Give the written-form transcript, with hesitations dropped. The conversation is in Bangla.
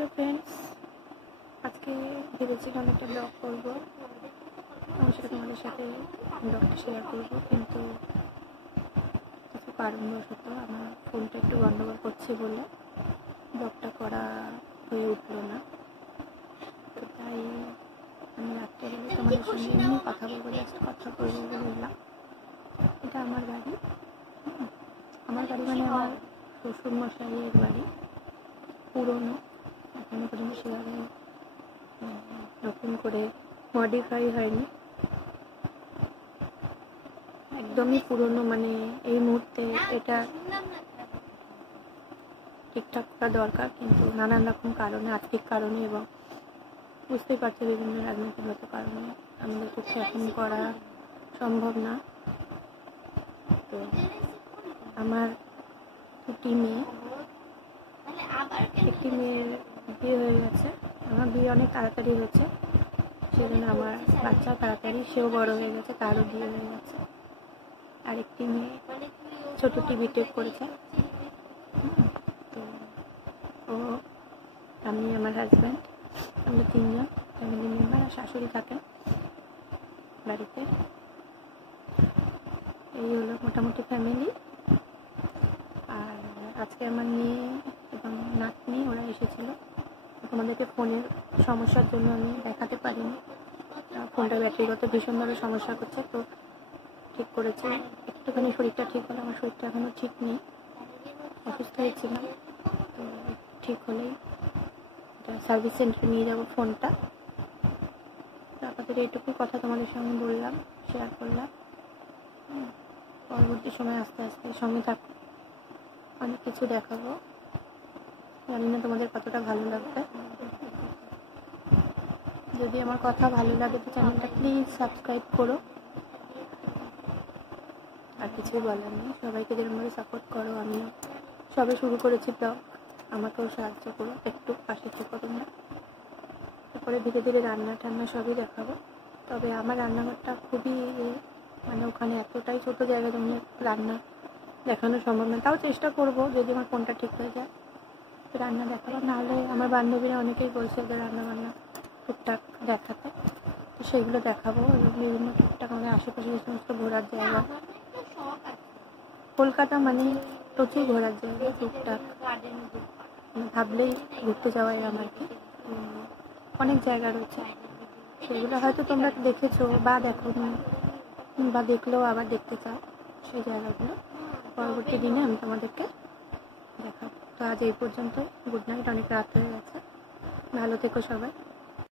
হ্যালো ফ্রেন্ডস, আজকে ভেবেছিলাম একটা ব্লগ করবো, আমার সাথে তোমাদের সাথে ব্লগটা শেয়ার করবো, কিন্তু কিছু কারণবশত আমার ফোনটা একটু গন্ডগোল করছে বলে ব্লগটা করা হয়ে উঠলো না। তো তাই আমি রাত্রেবেলা তোমাদের সঙ্গে এমনি কথা বলবো, জাস্ট কথা বলবো বললাম। এটা আমার বাড়ি, আমার বাড়ি মানে আমার শ্বশুরমশাইয়ের বাড়ি, পুরনো, এখনো পর্যন্ত সেভাবে নতুন করে মডিফাই হয়নি, একদমই পুরনো। মানে এই মুহূর্তে এটা ঠিকঠাক করা দরকার, কিন্তু নানান রকম কারণে, আর্থিক কারণে এবং বুঝতেই পারছি বিভিন্ন রাজনৈতিকগত কারণে আমাদের পক্ষে এখন করা সম্ভব না। তো আমার দুটি মেয়ে, একটি মেয়ের বিয়ে হয়ে গেছে, আমার বিয়ে অনেক তাড়াতাড়ি হয়েছে, সেজন্য আমার বাচ্চাও তাড়াতাড়ি, সেও বড় হয়ে গেছে, তারও বিয়ে হয়ে গেছে। আরেকটি মেয়ে ছোটটি বিটেক করেছে। তো ও, আমি, আমার হাজব্যান্ড, আমরা তিনজন ফ্যামিলি মেম্বার, আর শাশুড়ি থাকেন বাড়িতে। এই হলো মোটামুটি ফ্যামিলি। আর আজকে আমার মেয়ে এবং নাতনি ওরা এসেছিল, তোমাদেরকে ফোনের সমস্যার জন্য আমি দেখাতে পারিনি, ফোনটা ব্যাটারিগত ভীষণভাবে সমস্যা করছে। তো ঠিক করেছে, একটুখানি শরীরটা ঠিক হলো, আমার শরীরটা এখনও ঠিক নেই, অসুস্থ হয়েছিলাম। তো ঠিক হলেই এটা সার্ভিস সেন্টারে নিয়ে যাবো ফোনটা। আপাতত এইটুকুই কথা তোমাদের সঙ্গে বললাম, শেয়ার করলাম। পরবর্তী সময় আস্তে আস্তে সঙ্গে থাকো, অনেক কিছু দেখাবো, জানি না তোমাদের কতটা ভালো লাগবে। যদি আমার কথা ভালো লাগে তো চ্যানেলটা প্লিজ সাবস্ক্রাইব করো। আর কিছুই বলার নেই, সবাইকে যেরকমভাবে সাপোর্ট করো, আমিও সবে শুরু করেছি ব্লগ, আমাকেও সাহায্য করো, একটু পাশে থেকো তোমরা। তারপরে ধীরে ধীরে রান্না টান্না সবই দেখাবো। তবে আমার রান্নাঘরটা খুবই মানে ওখানে এতটাই ছোটো জায়গা, যেমন রান্না দেখানো সম্ভব না, তাও চেষ্টা করবো যদি আমার ফোনটা ঠিক হয়ে যায় রান্না দেখাবো। নাহলে আমার বান্ধবীরা অনেকেই বলছে যে রান্না বান্না টুকটাক দেখাতে, তো সেগুলো দেখাবো। এবং বিভিন্ন টুকটাক আমাদের আশেপাশে যে সমস্ত ঘোরার জায়গা, কলকাতা মানে প্রচুর ঘোরার জায়গা, টুকটাক ভাবলেই ঘুরতে যাওয়াই আমার কি, অনেক জায়গা রয়েছে, সেগুলো হয়তো তোমরা দেখেছো বা দেখোনি, বা দেখলেও আবার দেখতে চাও, সেই জায়গাগুলো পরবর্তী দিনে আমি তোমাদেরকে দেখাবো। তো আজ এই পর্যন্ত, গুড নাইট, অনেক রাত হয়ে গেছে, ভালো থেকো সবাই।